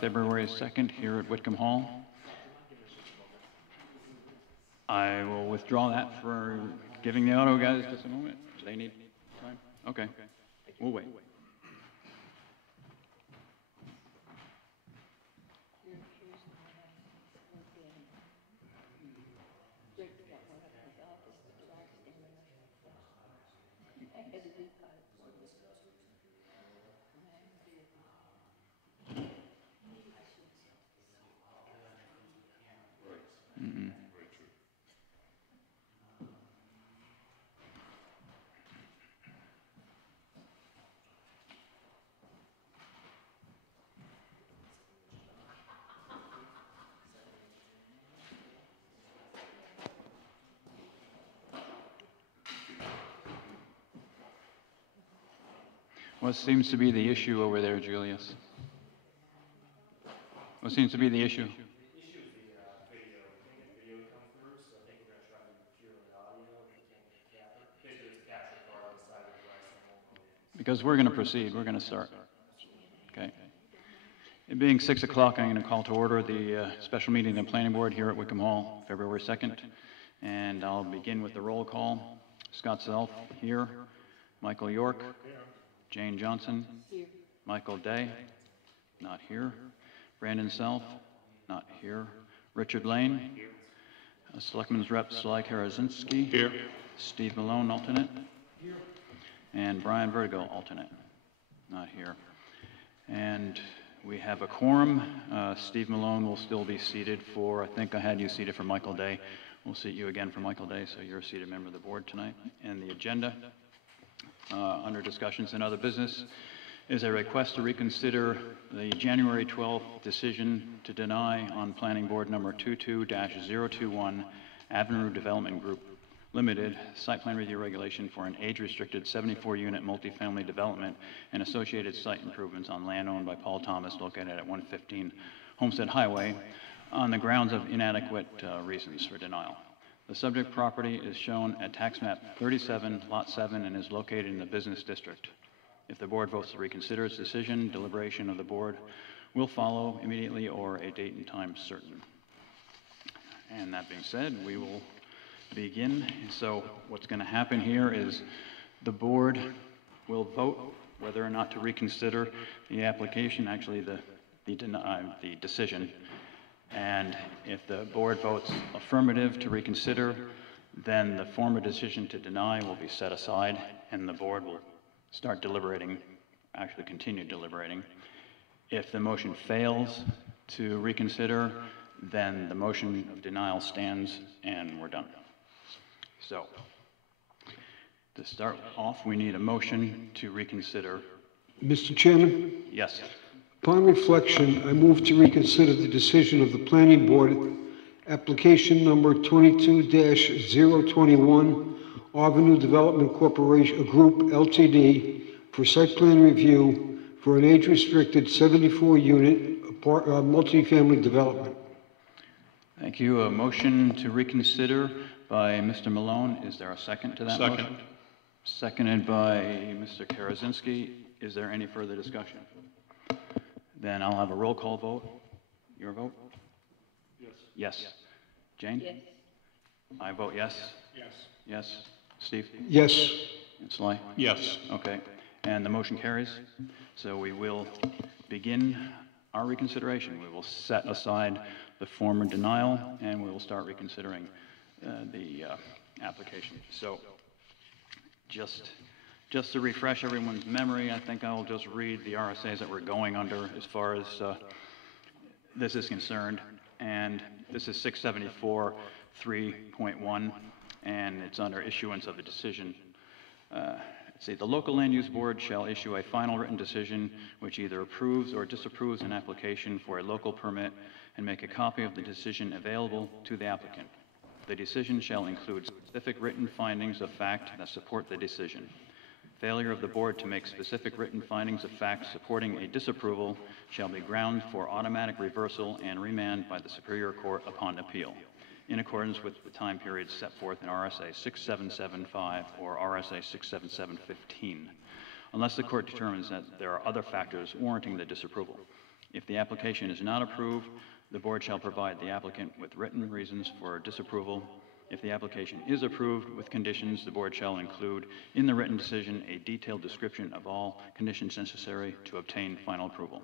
February 2nd here at Whitcomb Hall. I will withdraw that for giving the auto guys just a moment. Do they need time? Okay, we'll wait. What seems to be the issue over there, Julius? What seems to be the issue? Because we're going to proceed, we're going to start. Okay. It being 6 o'clock, I'm going to call to order the special meeting of the Planning Board here at Whitcomb Hall, February 2nd. And I'll begin with the roll call. Scott Self, here. Michael York. Jane Johnson. Here. Michael Day. Not here. Brandon Self. Not here. Richard Lane. Here. Selectmen's Rep. Sly Karazinski. Here. Steve Malone, alternate. Here. And Brian Vertigo, alternate. Not here. And we have a quorum. Steve Malone will still be seated for, I think I had you seated for Michael Day. We'll seat you again for Michael Day, so you're a seated member of the board tonight. And the agenda, under discussions and other business, is a request to reconsider the January 12th decision to deny on Planning Board number 22-021 Avanru Development Group Limited site plan review regulation for an age-restricted 74-unit multifamily development and associated site improvements on land owned by Paul Thomas located at 115 Homestead Highway on the grounds of inadequate reasons for denial. The subject property is shown at tax map 37, lot 7, and is located in the business district. If the board votes to reconsider its decision, deliberation of the board will follow immediately or a date and time certain. And that being said, we will begin. So what's going to happen here is the board will vote whether or not to reconsider the application, actually the decision. And if the board votes affirmative to reconsider, then the form of decision to deny will be set aside and the board will start deliberating, actually continue deliberating. If the motion fails to reconsider, then the motion of denial stands and we're done. So, to start off, we need a motion to reconsider. Mr. Chairman? Yes. Upon reflection, I move to reconsider the decision of the Planning Board, application number 22-021, Avenue Development Corporation Group Ltd. for site plan review for an age-restricted 74-unit multifamily development. Thank you. A motion to reconsider by Mr. Malone. Is there a second to that motion? Second. Seconded by Mr. Karazinski. Is there any further discussion? Then I'll have a roll call vote. Your vote? Yes. Yes. Jane? Yes. I vote yes. Yes. Yes. Steve? Yes. And Sly? Yes. Okay. And the motion carries. So we will begin our reconsideration. We will set aside the former denial and we will start reconsidering the application. So just to refresh everyone's memory, I think I'll just read the RSAs that we're going under as far as this is concerned. And this is 674 3.1, and it's under issuance of a decision. Let's see, the local land use board shall issue a final written decision which either approves or disapproves an application for a local permit and make a copy of the decision available to the applicant. The decision shall include specific written findings of fact that support the decision. Failure of the board to make specific written findings of fact supporting a disapproval shall be ground for automatic reversal and remand by the Superior Court upon appeal, in accordance with the time periods set forth in RSA 6775 or RSA 67715, unless the court determines that there are other factors warranting the disapproval. If the application is not approved, the board shall provide the applicant with written reasons for disapproval. If the application is approved with conditions, the board shall include in the written decision a detailed description of all conditions necessary to obtain final approval.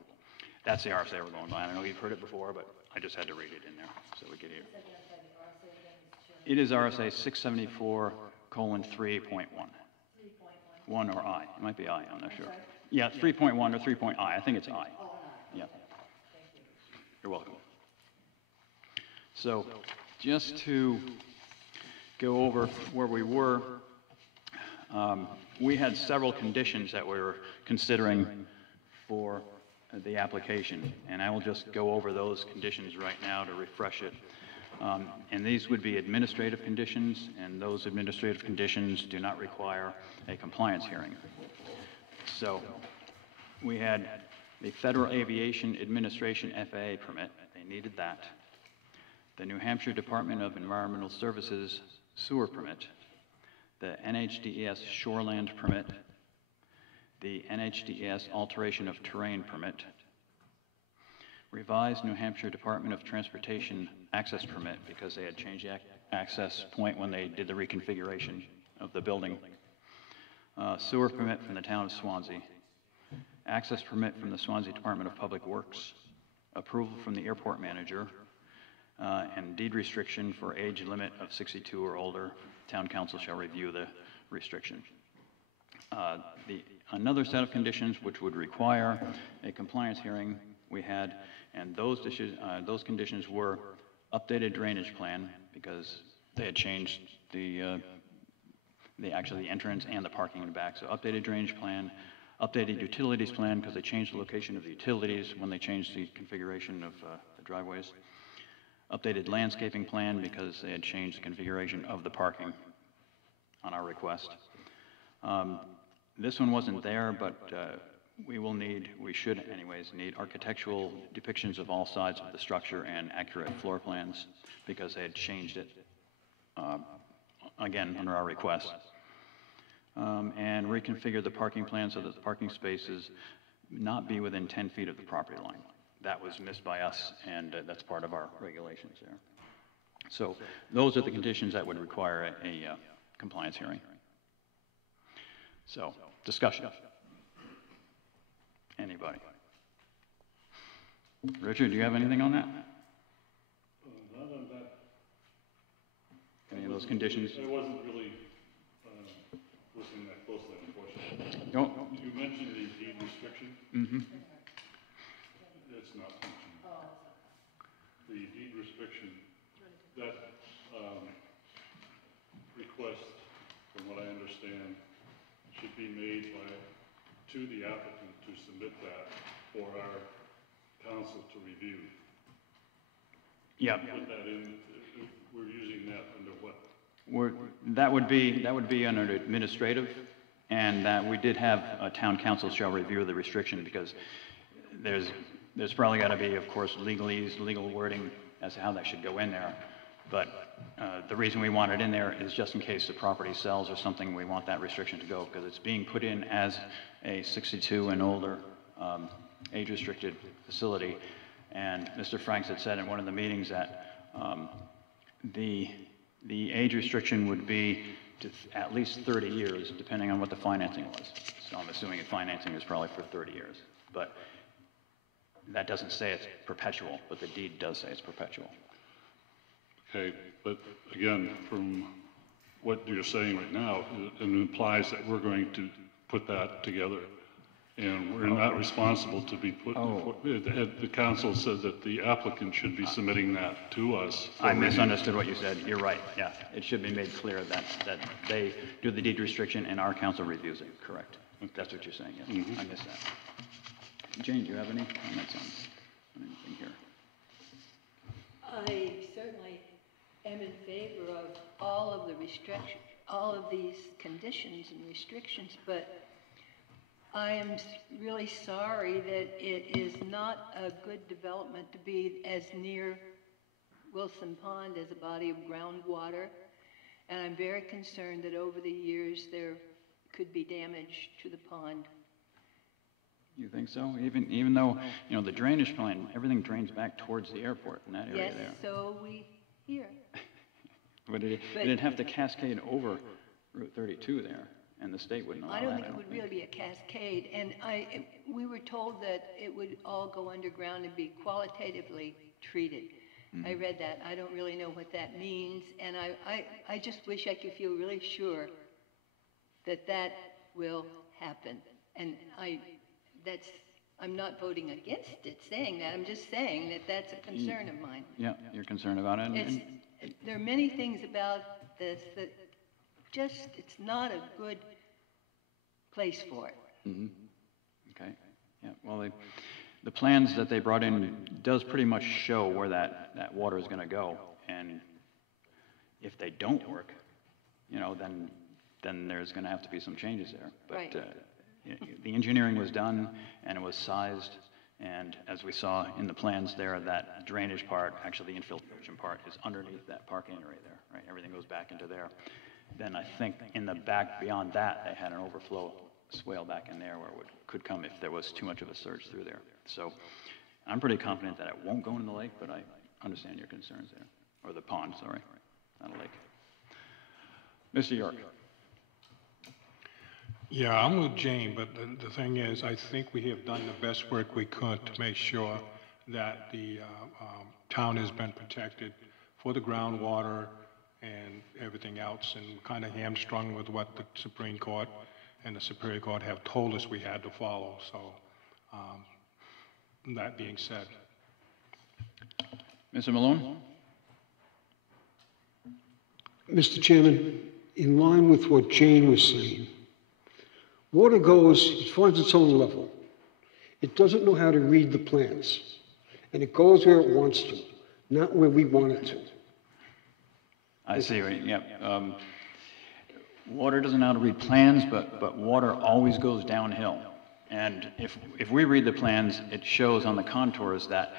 That's the RSA we're going by. I know you've heard it before, but I just had to read it in there so we could hear. It is RSA 674:3.1. 1 or I. It might be I, I'm not sure. Yeah, 3.1 or 3.I. I think it's I. Yeah. You're welcome. So just to go over where we were, we had several conditions that we were considering for the application, and I will just go over those conditions right now to refresh it. And these would be administrative conditions, and those administrative conditions do not require a compliance hearing. So we had the Federal Aviation Administration FAA permit. They needed that. The New Hampshire Department of Environmental Services sewer permit, the NHDES shoreland permit, the NHDES alteration of terrain permit, revised New Hampshire Department of Transportation access permit because they had changed the access point when they did the reconfiguration of the building, sewer permit from the town of Swanzey, access permit from the Swanzey Department of Public Works, approval from the airport manager, and deed restriction for age limit of 62 or older. Town council shall review the restriction. Another set of conditions which would require a compliance hearing we had, and those conditions were updated drainage plan because they had changed the entrance and the parking in the back. So updated drainage plan, updated utilities plan because they changed the location of the utilities when they changed the configuration of the driveways. Updated landscaping plan because they had changed the configuration of the parking on our request. This one wasn't there, but we should anyways need architectural depictions of all sides of the structure and accurate floor plans because they had changed it, again, under our request. And reconfigure the parking plan so that the parking spaces not be within 10 feet of the property line. That was missed by us, and that's part of our regulations there. So those are the conditions that would require a compliance hearing. So, discussion. Anybody? Richard, do you have anything on that? Not on that. Any of those conditions? I wasn't really listening that closely, unfortunately. No. You mentioned the deed restriction. Mm-hmm. It's not functioning. The deed restriction, that request, from what I understand, should be made to the applicant to submit that for our council to review. Yeah. Put that in, we're using that under what? That would be under administrative, and that we did have a town council shall review the restriction because there's probably got to be, of course, legal wording as to how that should go in there. But the reason we want it in there is just in case the property sells or something, we want that restriction to go because it's being put in as a 62 and older age-restricted facility. And Mr. Franks had said in one of the meetings that the age restriction would be to at least 30 years, depending on what the financing was. So I'm assuming the financing is probably for 30 years. But that doesn't say it's perpetual, but the deed does say it's perpetual. Okay, but again, from what you're saying right now, it implies that we're going to put that together, and we're not responsible to be put. The council said that the applicant should be submitting that to us. I misunderstood what you said. You're right. Yeah, it should be made clear that they do the deed restriction and our council reviews it. Correct. Okay. That's what you're saying. Yes. I missed that. Jane, do you have any comments on anything here? I certainly am in favor of all of the restrictions, all of these conditions and restrictions, but I am really sorry that it is not a good development to be as near Wilson Pond as a body of groundwater, and I'm very concerned that over the years there could be damage to the pond You think so? Even though, you know, the drainage plan, everything drains back towards the airport in that area Yes, there. so we hear. But it'd have to cascade over Route 32 there, and the state wouldn't allow I that, don't think it would really be a cascade, and we were told that it would all go underground and be qualitatively treated. I read that. I don't really know what that means, and I just wish I could feel really sure that that will happen. And I'm not voting against it saying that. I'm just saying that that's a concern of mine. Yeah, you're concerned about it. There are many things about this that just, it's not a good place for it. Okay, yeah, well, the plans that they brought in does pretty much show where that water is gonna go, and if they don't work, you know, then there's gonna have to be some changes there. Right. But, the engineering was done, and it was sized, and as we saw in the plans there, that drainage part, actually the infiltration part, is underneath that parking area there, right? Everything goes back into there. Then I think in the back, beyond that, they had an overflow swale back in there where it could come if there was too much of a surge through there. So I'm pretty confident that it won't go into the lake, but I understand your concerns there, or the pond, sorry, not a lake. Mr. York. Yeah, I'm with Jane, but the thing is, I think we have done the best work we could to make sure that the town has been protected for the groundwater and everything else, and kind of hamstrung with what the Supreme Court and the Superior Court have told us we had to follow. So, that being said. Mr. Malone? Mr. Chairman, in line with what Jane was saying, water goes, it finds its own level. It doesn't know how to read the plans, and it goes where it wants to, not where we want it to. I see, right, yep. Water doesn't know how to read plans, but water always goes downhill. And if we read the plans, it shows on the contours that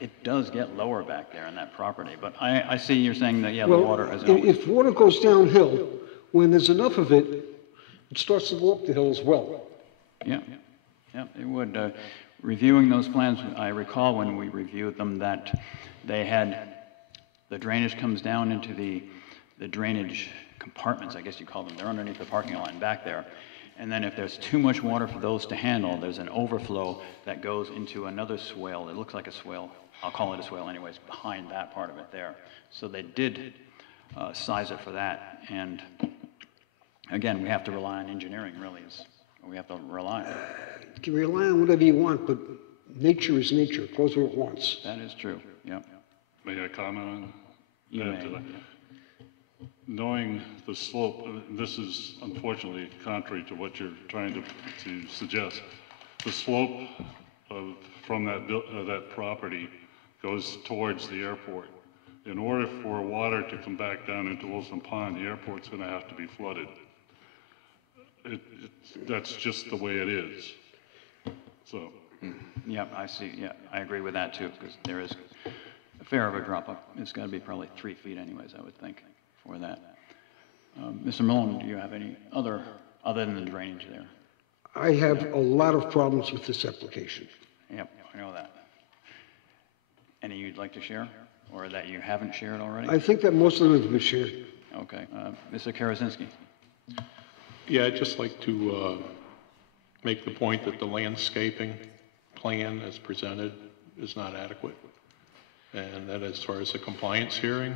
it does get lower back there in that property. But I see you're saying that, yeah, the water is always... If water goes downhill, when there's enough of it, it starts to go up the hill as well. Yeah, it would. Reviewing those plans, I recall when we reviewed them that they had, the drainage comes down into the drainage compartments, I guess you call them. They're underneath the parking lot and back there. And then if there's too much water for those to handle, there's an overflow that goes into another swale. It looks like a swale. I'll call it a swale anyways, behind that part of it there. So they did size it for that. And again, we have to rely on engineering, really, we have to rely on it. You can rely on whatever you want, but nature is nature. It goes where it wants. That is true, yep. May I comment on that? You may, yeah. Knowing the slope, this is unfortunately contrary to what you're trying to suggest. The slope from that property goes towards the airport. In order for water to come back down into Wilson Pond, the airport's going to have to be flooded. That's just the way it is. So. Yeah, I see. Yeah, I agree with that too, because there is a fair of a drop up. It's got to be probably 3 feet anyways, I would think, for that. Mr. Malone, do you have any other than the drainage there? I have a lot of problems with this application. Yep, I know that. Any you'd like to share, or that you haven't shared already? I think that most of them have been shared. Okay, Mr. Karasinski. Yeah, I'd just like to make the point that the landscaping plan as presented is not adequate. And that as far as the compliance hearing,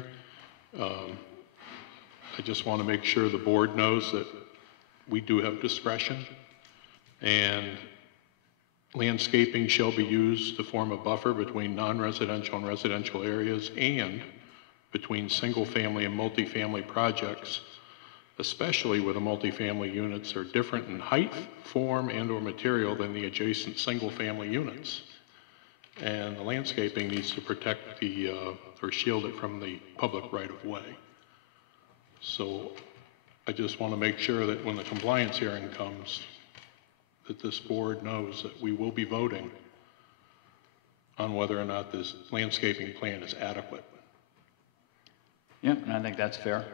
I just want to make sure the board knows that we do have discretion, and landscaping shall be used to form a buffer between non-residential and residential areas and between single-family and multifamily projects, especially where the multifamily units are different in height, form, and/or material than the adjacent single-family units. And the landscaping needs to protect the, or shield it from the public right-of-way. So I just want to make sure that when the compliance hearing comes, that this board knows that we will be voting on whether or not this landscaping plan is adequate. Yeah, and I think that's fair.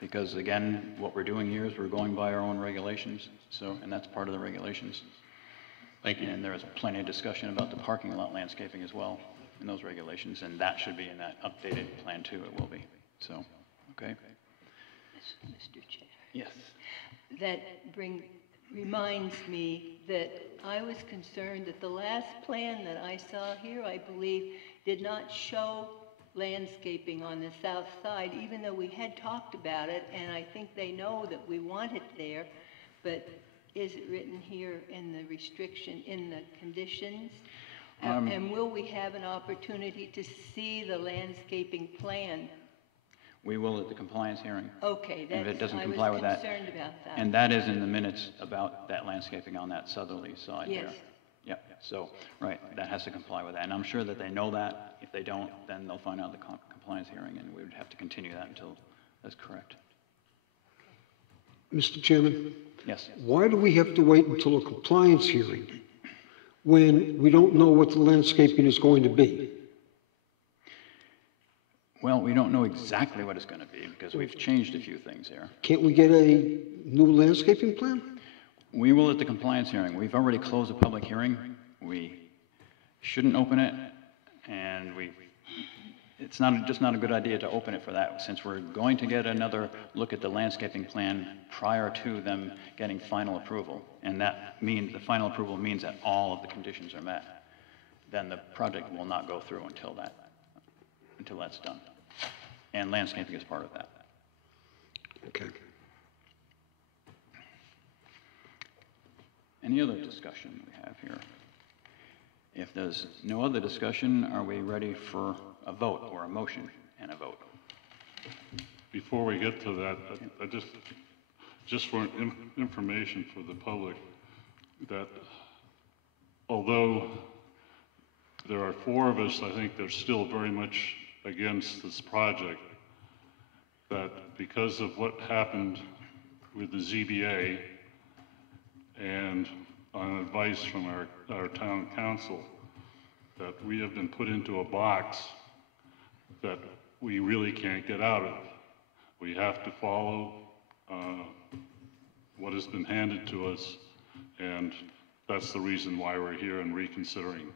Because again, what we're doing here is we're going by our own regulations, so, and that's part of the regulations. Thank you. And there is plenty of discussion about the parking lot landscaping as well in those regulations, and that should be in that updated plan too, it will be, so, okay? Mr. Chair. Yes. That reminds me that I was concerned that the last plan that I saw here, I believe, did not show landscaping on the south side, even though we had talked about it, and I think they know that we want it there, but is it written here in the restriction, in the conditions? And will we have an opportunity to see the landscaping plan? We will at the compliance hearing. Okay, And if it doesn't I comply was with that. concerned about that. And that is in the minutes about that landscaping on that southerly side there. Yes. Yep, so, right, that has to comply with that, and I'm sure that they know that. If they don't, then they'll find out the compliance hearing, and we would have to continue that until that's correct. Mr. Chairman, Yes, why do we have to wait until a compliance hearing when we don't know what the landscaping is going to be? well, we don't know exactly what it's gonna be, because we've changed a few things here. Can't we get a new landscaping plan? We will at the compliance hearing. We've already closed the public hearing. We shouldn't open it, and it's just not a good idea to open it for that, since we're going to get another look at the landscaping plan prior to them getting final approval. And that means, the final approval means that all of the conditions are met. Then the project will not go through until that's done. And landscaping is part of that. Okay. Any other discussion we have here? If there's no other discussion, are we ready for a vote or a motion and a vote? Before we get to that, I just for information for the public, that although there are 4 of us, I think they're still very much against this project, that because of what happened with the ZBA and on advice from our town council, that we have been put into a box that we really can't get out of. We have to follow what has been handed to us, and that's the reason why we're here and reconsidering.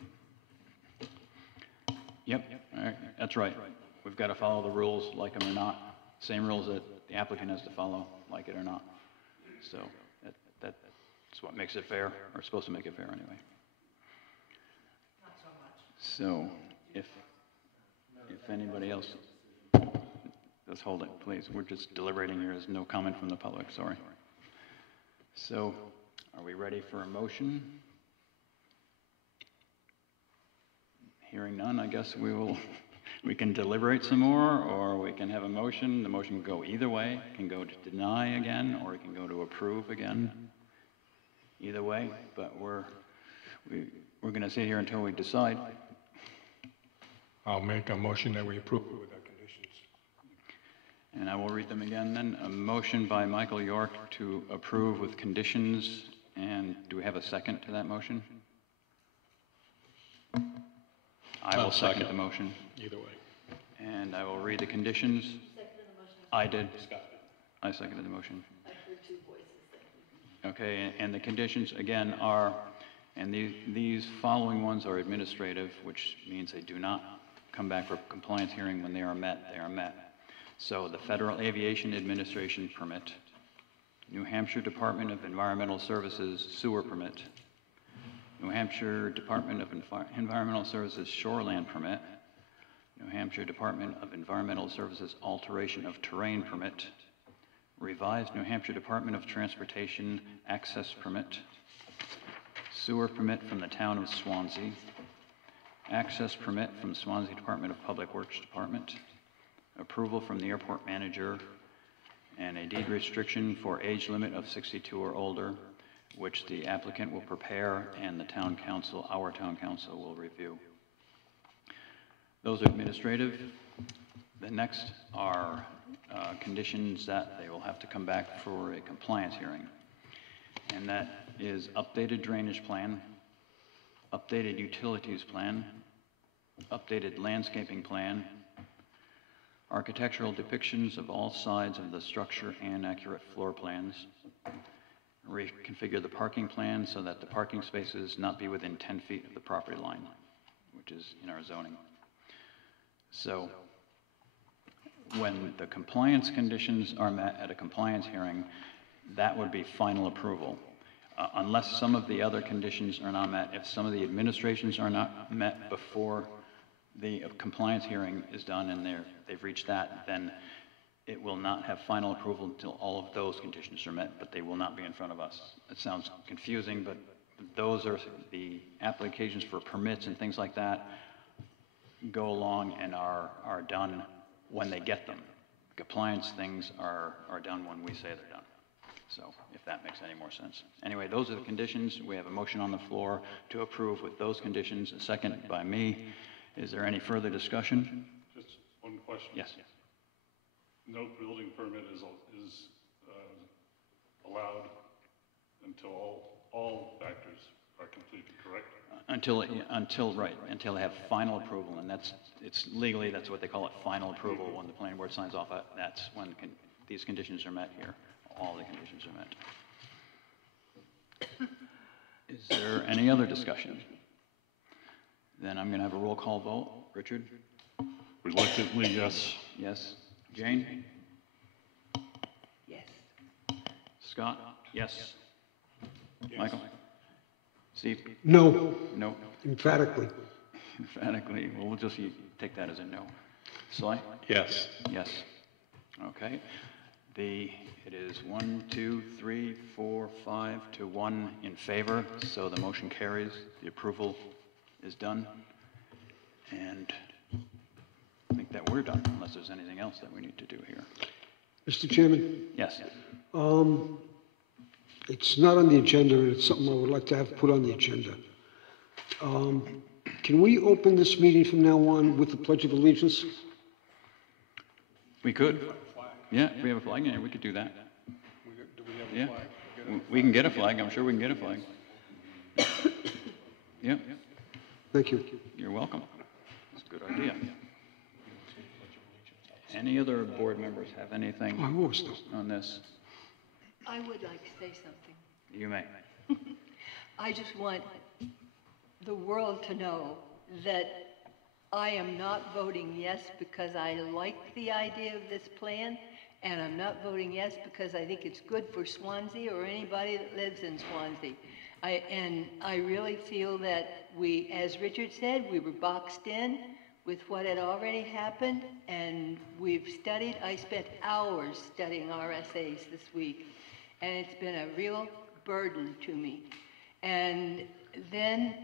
Yep, all right, that's right. We've got to follow the rules, like them or not. Same rules that the applicant has to follow, like it or not. So that's what makes it fair, or supposed to make it fair anyway. Not so much. So if anybody else, let's hold it, please. We're just deliberating here. There's no comment from the public, sorry. So are we ready for a motion? Hearing none, I guess we can deliberate some more, or we can have a motion. The motion can go either way. It can go to deny again, or it can go to approve again. Either way, but we're going to sit here until we decide. I'll make a motion that we approve it with our conditions. And I will read them again then. A motion by Michael York to approve with conditions. And do we have a second to that motion? I will I'll second second. the motion. Either way. And I will read the conditions. I did. I seconded the motion. Okay, and the conditions, again, are, and these following ones are administrative, which means they do not come back for compliance hearing. When they are met, they are met. So the Federal Aviation Administration permit, New Hampshire Department of Environmental Services sewer permit, New Hampshire Department of Environmental Services shoreland permit, New Hampshire Department of Environmental Services alteration of terrain permit, revised New Hampshire Department of Transportation access permit, sewer permit from the town of Swanzey, access permit from Swanzey Department of Public Works Department, approval from the airport manager, and a deed restriction for age limit of 62 or older, which the applicant will prepare and the town council, our town council, will review. Those are administrative. The next are conditions that they will have to come back for a compliance hearing. And that is updated drainage plan, updated utilities plan, updated landscaping plan, architectural depictions of all sides of the structure and accurate floor plans, reconfigure the parking plan so that the parking spaces not be within 10 feet of the property line, which is in our zoning. So when the compliance conditions are met at a compliance hearing, that would be final approval. Unless some of the other conditions are not met, if some of the administrations are not met before the compliance hearing is done and they've reached that, then it will not have final approval until all of those conditions are met, but they will not be in front of us. It sounds confusing, but those are the applications for permits and things like that go along and are done when they get them. Compliance things are done when we say they're done. So if that makes any more sense. Anyway, those are the conditions. We have a motion on the floor to approve with those conditions, a second by me. Is there any further discussion? Just one question. Yes. No building permit is allowed until all factors are completed, correct? Until they have final approval, and it's legally, that's what they call it, final approval. When the planning board signs off, that's when these conditions are met here. All the conditions are met. Is there any other discussion? Then I'm going to have a roll call vote. Richard? Reluctantly, yes. Yes. Jane? Yes. Scott? Yes. Michael? Steve? No, No. emphatically. Emphatically. Well, we'll just take that as a no. Sly? Yes. Yes. Okay. It is 1, 2, 3, 4, 5 to 1 in favor, so the motion carries. The approval is done. And I think that we're done, unless there's anything else that we need to do here. Mr. Chairman, Yes. it's not on the agenda, and it's something I would like to have put on the agenda. Can we open this meeting from now on with the Pledge of Allegiance? We could. Yeah, if we have a flag, yeah, we could do that. Do we have a Yeah. flag? We can get a flag. I'm sure we can get a flag. Yeah, Thank you. you're welcome. That's a good idea. Any other board members have anything Oh, I always do. on this? I would like to say something. You may. I just want the world to know that I am not voting yes because I like the idea of this plan, and I'm not voting yes because I think it's good for Swanzey or anybody that lives in Swanzey. I really feel that we, as Richard said, we were boxed in with what had already happened, and we've studied. I spent hours studying RSAs this week, and it's been a real burden to me. And then,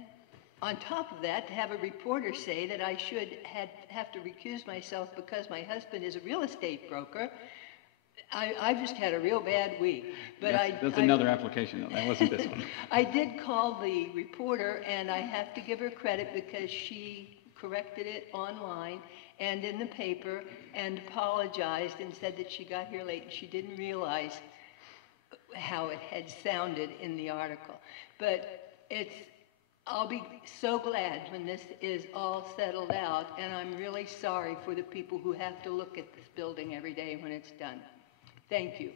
on top of that, to have a reporter say that I should have to recuse myself because my husband is a real estate broker, I've just had a real bad week. But That's another application, though. That wasn't this one. I did call the reporter, and I have to give her credit because she corrected it online and in the paper and apologized and said that she got here late and she didn't realize how it had sounded in the article. But I'll be so glad when this is all settled out, and I'm really sorry for the people who have to look at this building every day when it's done. Thank you.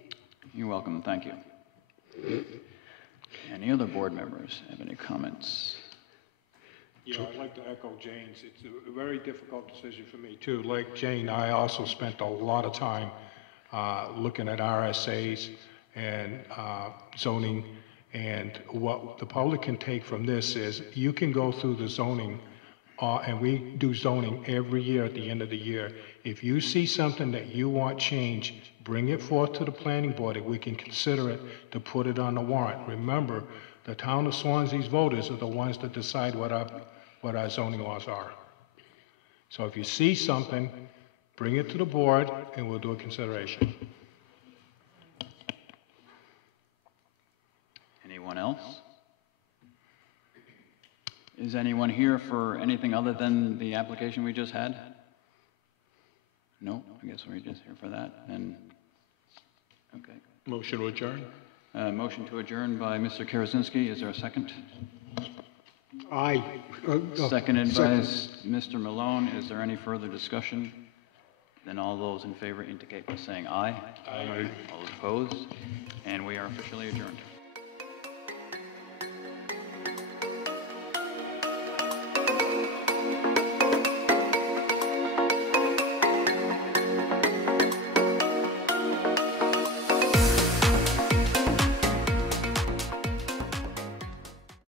You're welcome. Thank you. Any other board members have any comments? Yeah, I'd like to echo Jane's. It's a very difficult decision for me, too. Like Jane, I also spent a lot of time looking at RSAs and zoning. And what the public can take from this is you can go through the zoning, and we do zoning every year at the end of the year. If you see something that you want changed, bring it forth to the planning board and we can consider it to put it on the warrant. Remember, the town of Swansea's voters are the ones that decide what our zoning laws are. So if you see something, bring it to the board and we'll do a consideration. Anyone else? Is anyone here for anything other than the application we just had? No, I guess we're just here for that, and, okay. Motion to adjourn? Motion to adjourn by Mr. Karasinski. Is there a second? Aye. Seconded by second. Mr. Malone. Is there any further discussion? Then all those in favor indicate by saying aye. Aye. All those opposed? And we are officially adjourned.